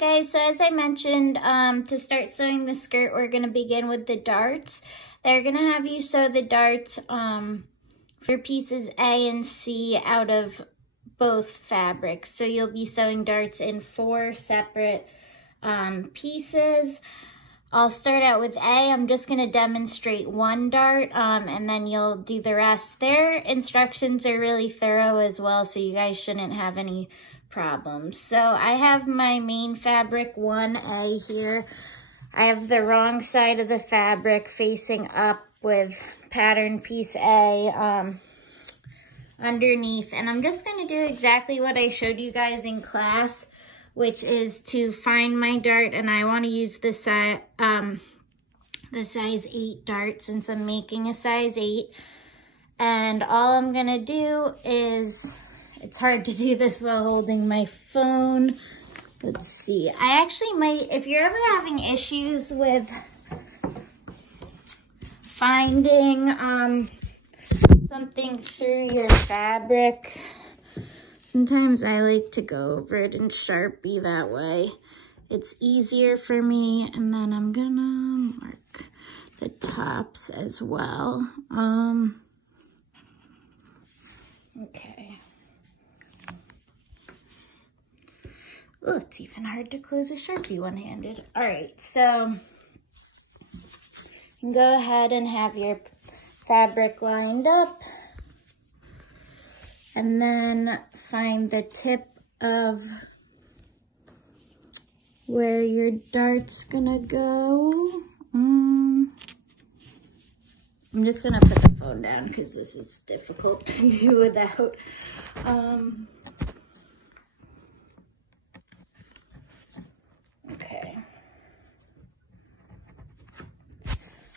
Alright guys, so as I mentioned, to start sewing the skirt, we're going to begin with the darts. They're going to have you sew the darts for pieces A and C out of both fabrics. So you'll be sewing darts in 4 separate pieces. I'll start out with A. I'm just going to demonstrate one dart, and then you'll do the rest. Their instructions are really thorough as well, so you guys shouldn't have any problems. So I have my main fabric 1A here. I have the wrong side of the fabric facing up with pattern piece A underneath, and I'm just going to do exactly what I showed you guys in class, which is to find my dart, and I want to use the size 8 dart since I'm making a size 8. And all I'm going to do is, it's hard to do this while holding my phone. Let's see. I actually might, if you're ever having issues with finding something through your fabric, sometimes I like to go over it in Sharpie that way. It's easier for me, and then I'm gonna mark the tops as well. Okay. Oh, it's even hard to close a Sharpie one-handed. All right, so you can go ahead and have your fabric lined up. And then find the tip of where your dart's gonna go. I'm just gonna put the phone down because this is difficult to do without. Okay.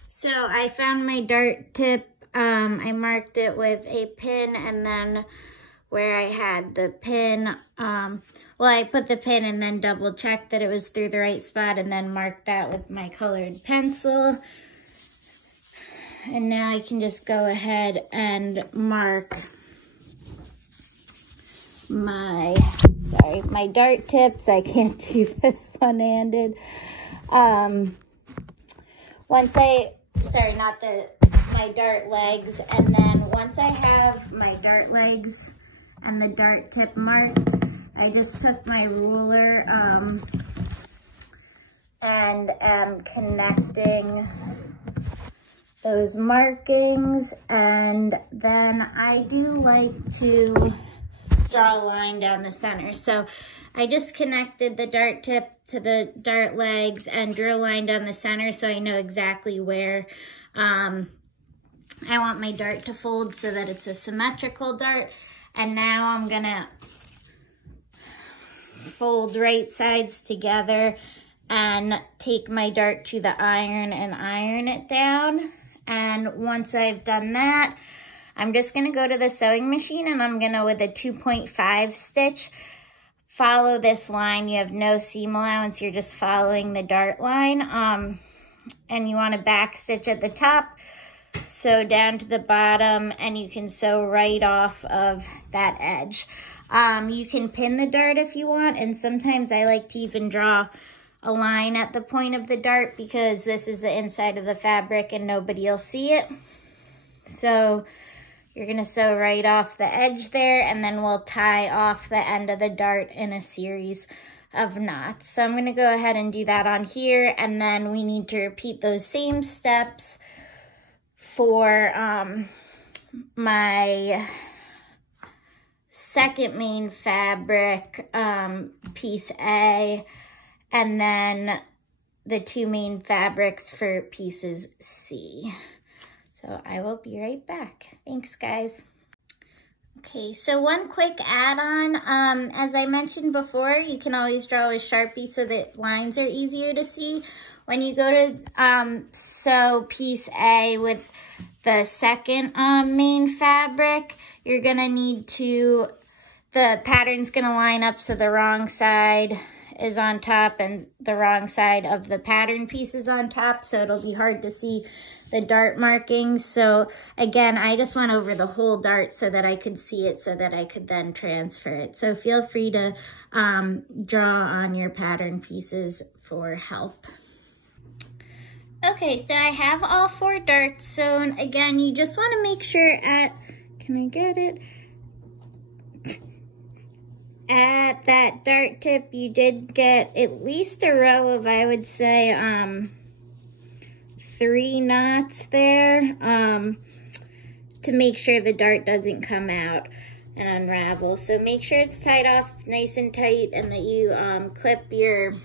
So I found my dart tip. I marked it with a pin, and then where I had the pin, well, I put the pin and then double checked that it was through the right spot, and then marked that with my colored pencil. And now I can just go ahead and mark my dart tips. I can't do this one-handed. My dart legs, and then once I have my dart legs and the dart tip marked, I just took my ruler and am connecting those markings, and then I do like to draw a line down the center. So I just connected the dart tip to the dart legs and drew a line down the center so I know exactly where I want my dart to fold so that it's a symmetrical dart. And now I'm gonna fold right sides together and take my dart to the iron and iron it down. And once I've done that, I'm just gonna go to the sewing machine, and I'm gonna, with a 2.5 stitch, follow this line. You have no seam allowance, you're just following the dart line. And you wanna back stitch at the top, sew down to the bottom, and you can sew right off of that edge. You can pin the dart if you want, and sometimes I like to even draw a line at the point of the dart because this is the inside of the fabric and nobody will see it. So you're gonna sew right off the edge there, and then we'll tie off the end of the dart in a series of knots. So I'm gonna go ahead and do that on here, and then we need to repeat those same steps for my second main fabric, piece A, and then the 2 main fabrics for pieces C. So I will be right back. Thanks, guys. Okay, so one quick add-on. As I mentioned before, you can always draw with Sharpie so that lines are easier to see. When you go to sew piece A with the second main fabric, you're gonna need to, the pattern's gonna line up so the wrong side is on top and the wrong side of the pattern piece is on top, so it'll be hard to see the dart markings. So again, I just went over the whole dart so that I could see it, so that I could then transfer it. So feel free to draw on your pattern pieces for help. Okay, so I have all 4 darts sewn. Again, you just want to make sure can I get it? At that dart tip, you did get at least a row of, I would say, 3 knots there, to make sure the dart doesn't come out and unravel. So make sure it's tied off nice and tight, and that you clip your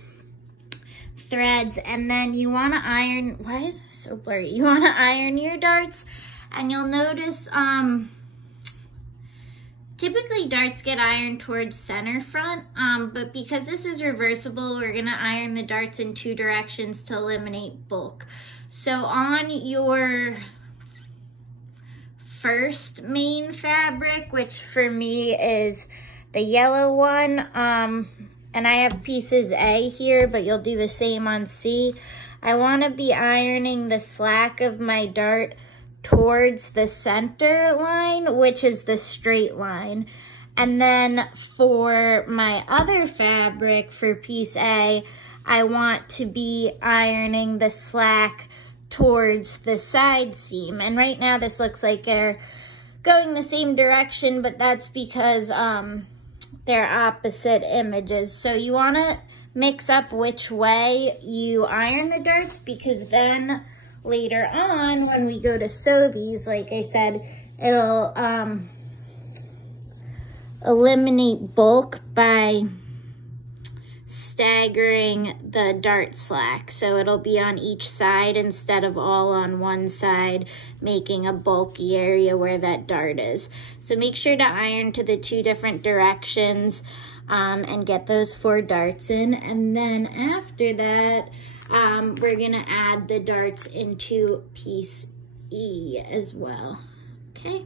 threads, and then you want to iron. Why is this so blurry? You want to iron your darts, and you'll notice typically darts get ironed towards center front, but because this is reversible, we're gonna iron the darts in 2 directions to eliminate bulk. So on your first main fabric, which for me is the yellow one, and I have pieces A here, but you'll do the same on C. I want to be ironing the slack of my dart towards the center line, which is the straight line. And then for my other fabric, for piece A, I want to be ironing the slack towards the side seam. And right now this looks like they're going the same direction, but that's because they're opposite images. So you want to mix up which way you iron the darts, because then later on when we go to sew these, like I said, it'll eliminate bulk by staggering the dart slack. So it'll be on each side instead of all on one side, making a bulky area where that dart is. So make sure to iron to the 2 different directions and get those 4 darts in. And then after that, we're gonna add the darts into piece E as well, okay?